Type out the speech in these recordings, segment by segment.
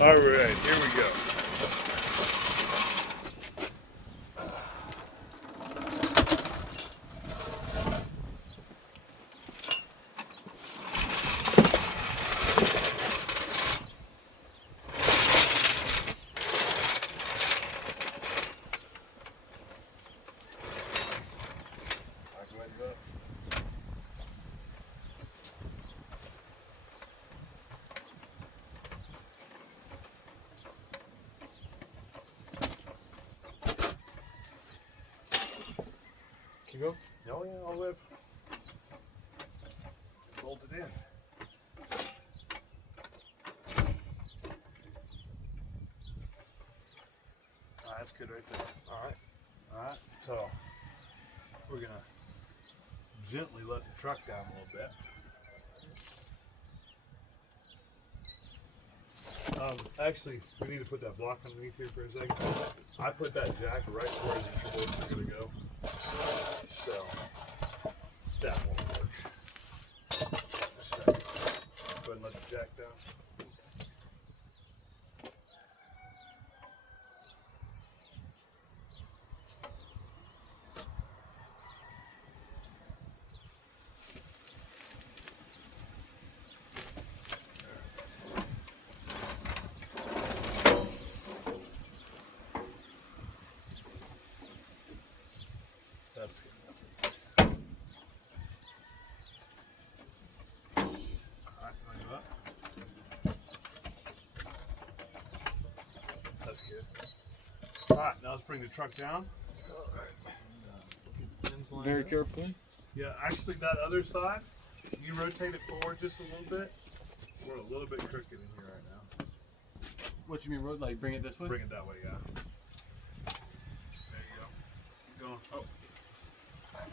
All right, here we go. Can you go? Oh yeah, I'll whip. Bolt it in. That's good right there. Alright, so we're gonna gently let the truck down a little bit. Actually, we need to put that block underneath here for a second. I put that jack right where the bolts are gonna go. So that won't work. Just a second. Go ahead and let the jack down. That's good enough. Alright, move up. That's good. Alright, now let's bring the truck down. Very carefully. Yeah, actually that other side, you rotate it forward just a little bit. We're a little bit crooked in here right now. What you mean, road? Like bring it this way? Bring it that way, yeah. There you go. Keep going. Oh. There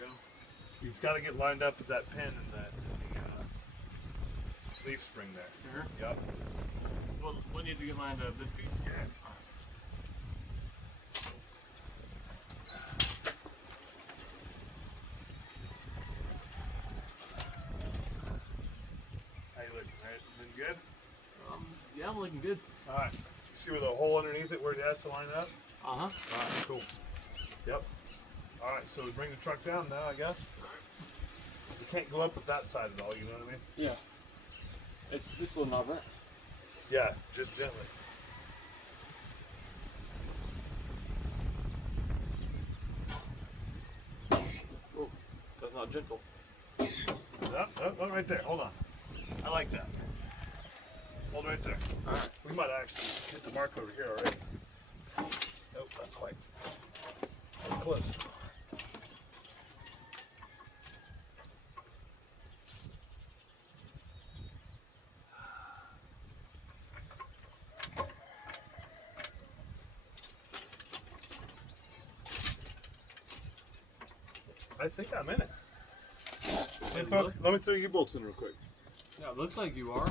you go. You just got to get lined up with that pin and the leaf spring there. Yep. Well, what needs to get lined up? This piece? Yeah. How you looking? Been good? Yeah, I'm looking good. All right. See where the hole underneath it where it has to line up? Uh-huh. All right, cool. Yep. All right, so we bring the truck down now, I guess. We can't go up with that side at all, you know what I mean? Yeah. It's this little knob, right? Yeah, just gently. Oh, that's not gentle. Oh, right there. Hold on. I like that. Hold right there. All right. We might actually hit the mark over here already. Nope, not quite. Close. I think I'm in it. Let me throw you bolts in real quick. Yeah, it looks like you are.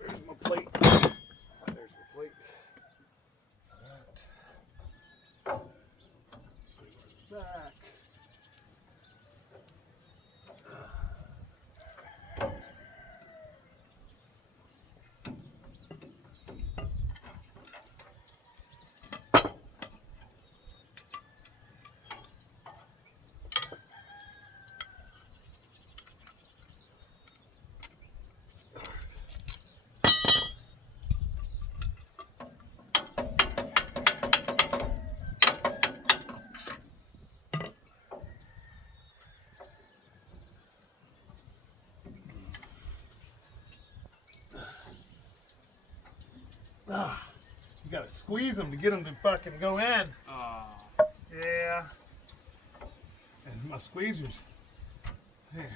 There's my plate. There's my plate. Alright. Swing back. You gotta squeeze them to get them to fucking go in. Yeah. And my squeezers. Here.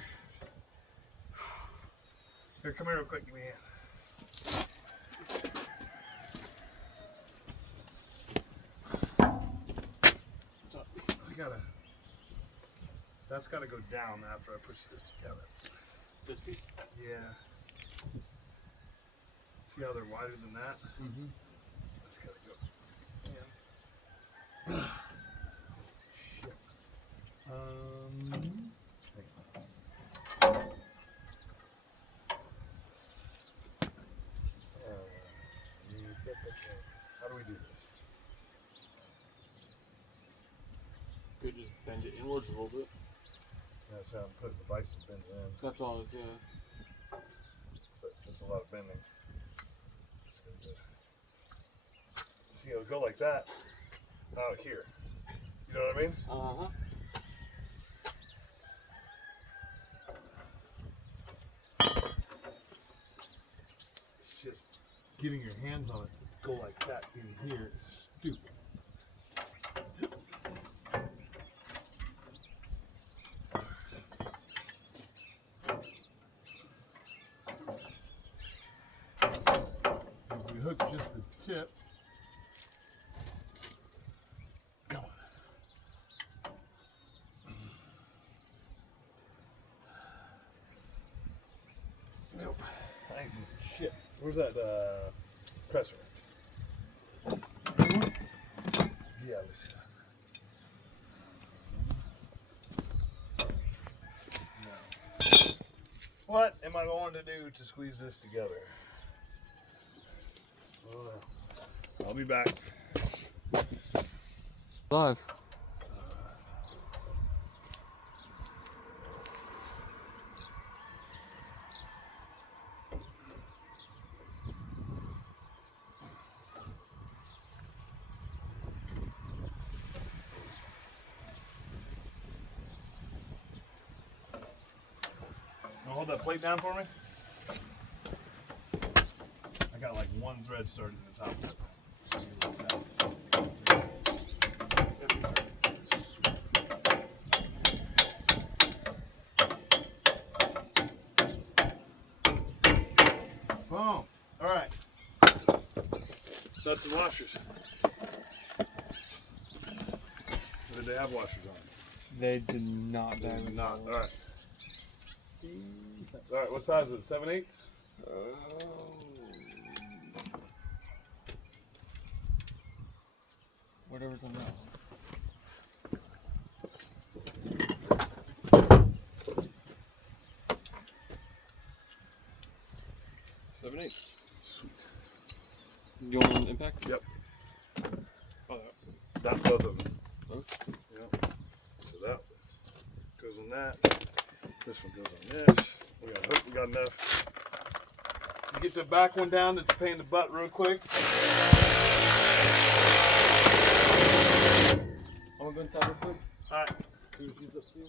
Here, come here real quick. Give me a hand. So, that's gotta go down after I push this together. This piece? Yeah. See how they're wider than that? Mm-hmm. That's gotta go. Shit. How do we do this? Could just bend it inwards a little bit. That's how I'm putting the bison bend in, That's all it's but there's a lot of bending. See, it'll go like that out here. You know what I mean? Uh-huh. It's just getting your hands on it to go like that in here is stupid. If we hook just the tip, come on. Nope. I ain't doing shit. Where's that presser? Yeah, Lisa. No. What am I going to do to squeeze this together? Well, I'll be back. Live. You hold that plate down for me? I got like one thread started in the top of it. Boom. All right. That's the washers. Did they have washers on? They did not They dive did in. not. All right. All right. What size was it? 7/8? Whatever's on that one. 7/8. Sweet. You want an impact? Yep. Oh, That both of them. Both? Yep. So that goes on that. This one goes on this. We got a hook. We got enough to get the back one down. That's a pain in the butt real quick. I'm gonna go inside real quick. All right. See what she's up to.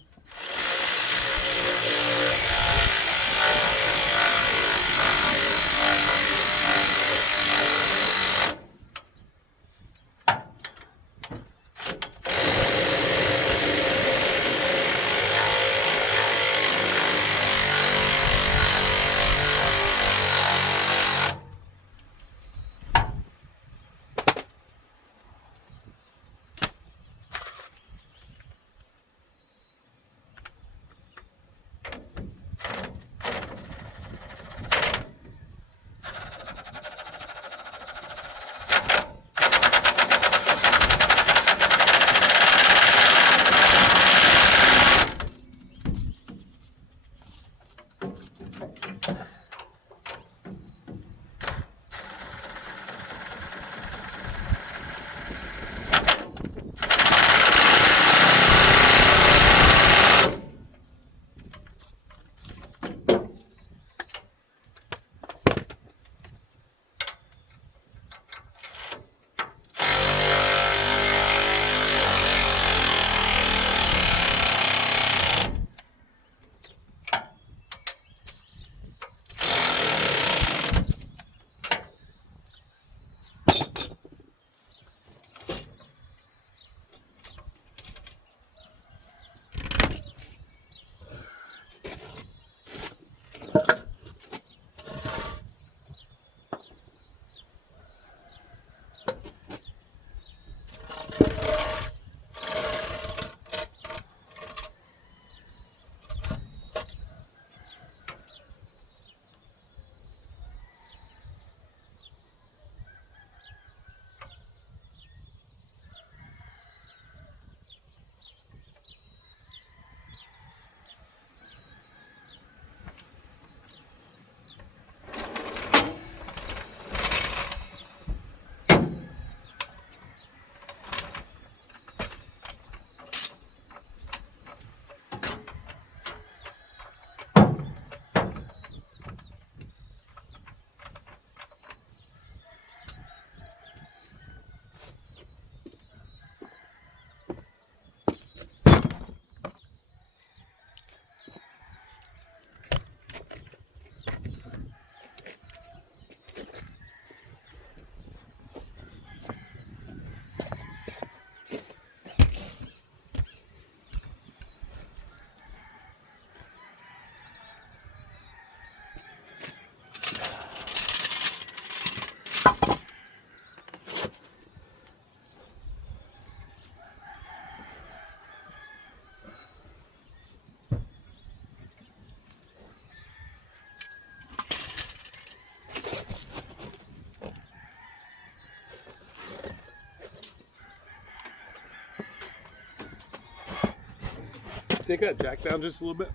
Take that jack down just a little bit.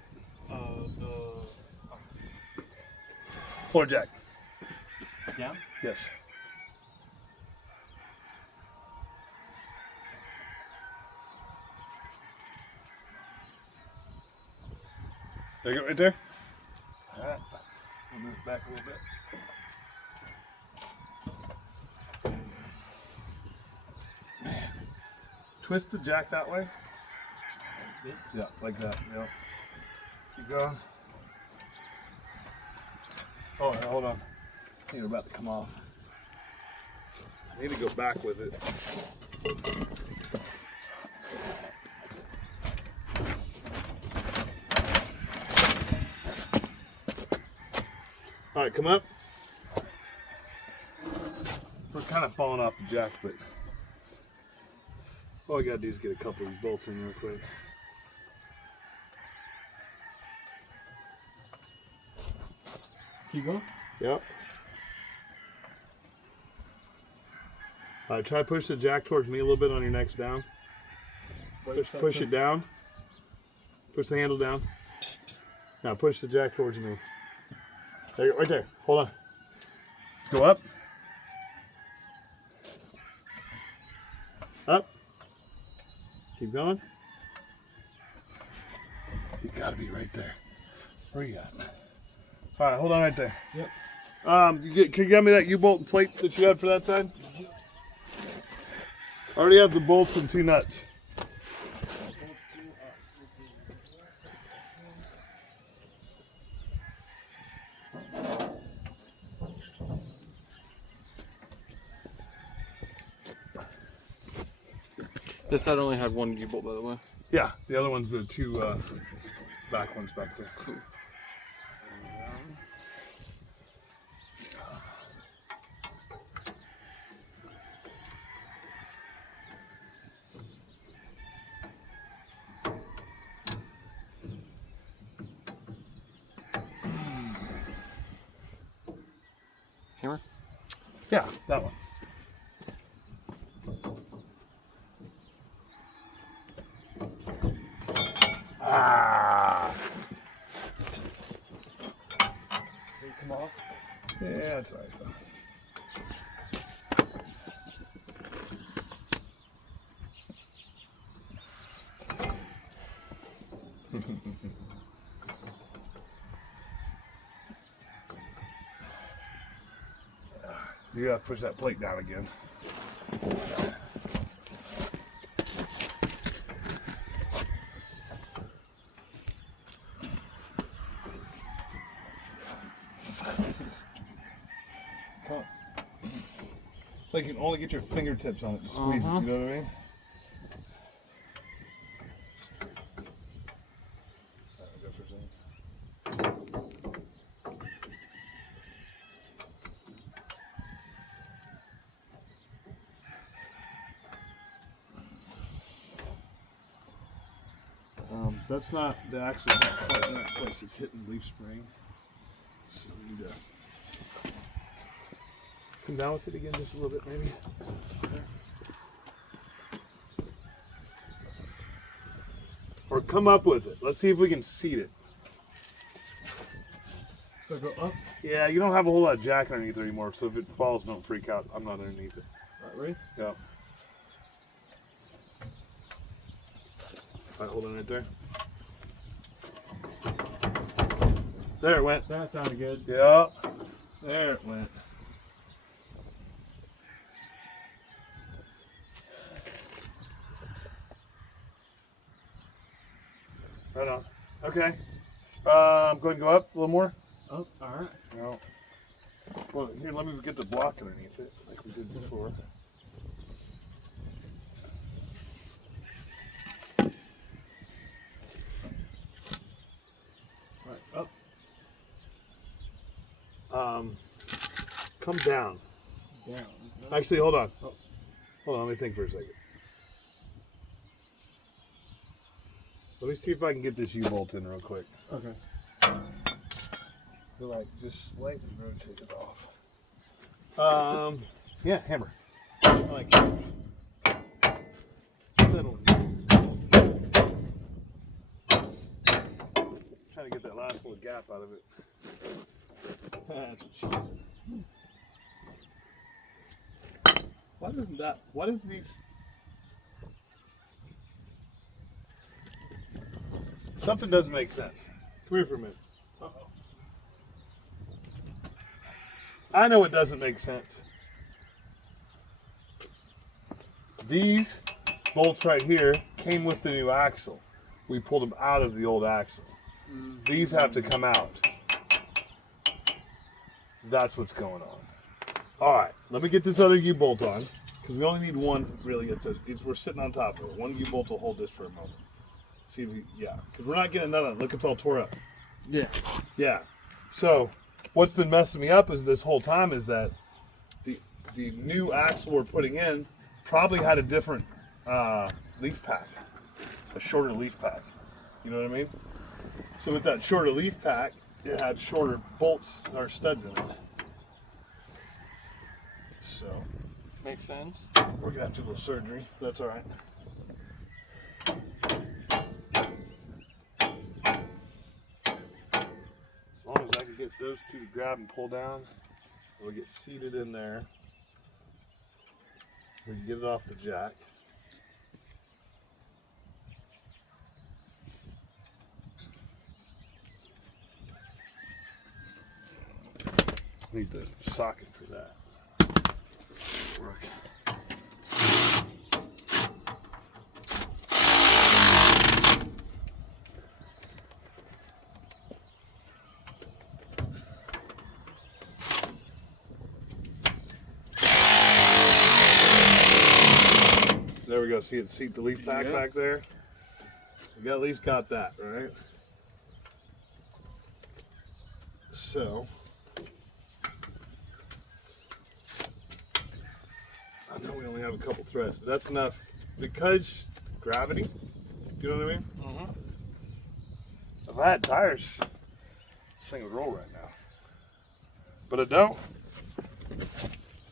The Floor jack. down. Yes. There you go, right there. All right. We'll move it back a little bit. Twist the jack that way. Yeah, like that. Yeah. Keep going. Oh, now, hold on. I think we're about to come off. I need to go back with it. All right, come up. We're kind of falling off the jack, but all we gotta do is get a couple of these bolts in real quick. Keep going. Yep. All right, try to push the jack towards me a little bit on your next down. Push it down. Push the handle down. Now push the jack towards me. There you go, right there. Hold on. Go up. Up. Keep going. You gotta be right there. Where you at? All right, hold on right there. Yep. Can you get me that U-bolt plate that you had for that side? I already have the bolts and 2 nuts. This side only had 1 U-bolt, by the way. Yeah, the other one's the 2 back ones back there. Cool. Hammer? Yeah, that one. Ah. Did it come off? Yeah, that's all right though. You have to push that plate down again. It's like you can only get your fingertips on it to squeeze it, you know what I mean? That's not the actual site in that place. It's hitting leaf spring. So we need to come down with it again just a little bit, maybe. Or come up with it. Let's see if we can seat it. So go up. Yeah, you don't have a whole lot of jack underneath there anymore, so if it falls, don't freak out. I'm not underneath it. Alright, ready? Yeah. Alright, hold on right there. There it went. That sounded good. Yeah. There it went. Right on. Okay. Go ahead and go up a little more. Oh, alright. No. Well, here, let me get the block underneath it, like we did before. Right, up. Come down. Down. Actually, hold on. Oh. Hold on, let me think for a second. Let me see if I can get this U-bolt in real quick. Okay. Feel like just slightly rotate it off. Yeah, hammer. I like it. Settle. Trying to get that last little gap out of it. That's what she said. What isn't that? What is these? Something doesn't make sense. Come here for a minute. Uh-oh. I know it doesn't make sense. These bolts right here came with the new axle. We pulled them out of the old axle. These have to come out. That's what's going on. All right, let me get this other U-bolt on, because we only need one, really. We're sitting on top of it. One U-bolt will hold this for a moment. See if we, yeah, because we're not getting none of it. Look, it's all tore up. Yeah. Yeah. So what's been messing me up is this whole time is that the new axle we're putting in probably had a different leaf pack, a shorter leaf pack. You know what I mean? So with that shorter leaf pack, it had shorter bolts or studs in it. So Makes sense. we're gonna have to do a little surgery. But that's all right. As long as I can get those two to grab and pull down, we'll get seated in there. We can get it off the jack. Need the socket for that. Work. There we go. See it seat the leaf pack back there? We got, at least got that, right? So I know we only have a couple threads, but that's enough because gravity. You know what I mean? Mm-hmm. If I had tires, this thing would roll right now. But it don't.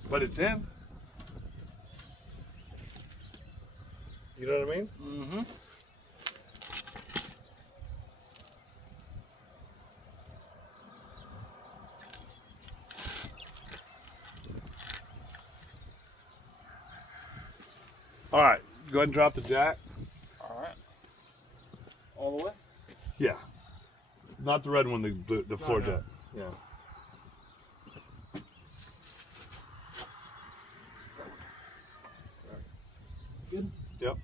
But it's in. You know what I mean? Mm-hmm. All right, go ahead and drop the jack. All right. All the way? Yeah. Not the red one, the floor no. jack. Yeah. Good. Yep.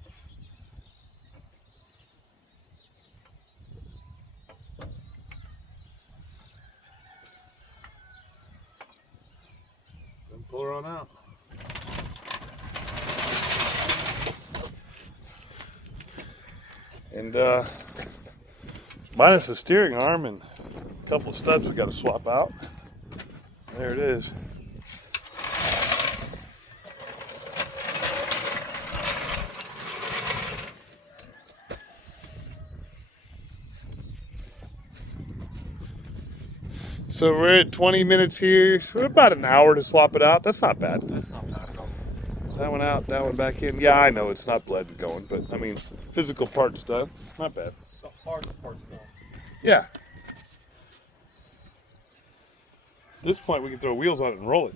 Then pull her on out. And minus the steering arm and a couple of studs we got to swap out. There it is. So we're at 20 minutes here. So about an hour to swap it out. That's not bad. That's not bad at all. That one out, that one back in. Yeah, I know it's not bled and going, but I mean, physical parts done. Not bad. The hardest part's done. Yeah. At this point, we can throw wheels on it and roll it.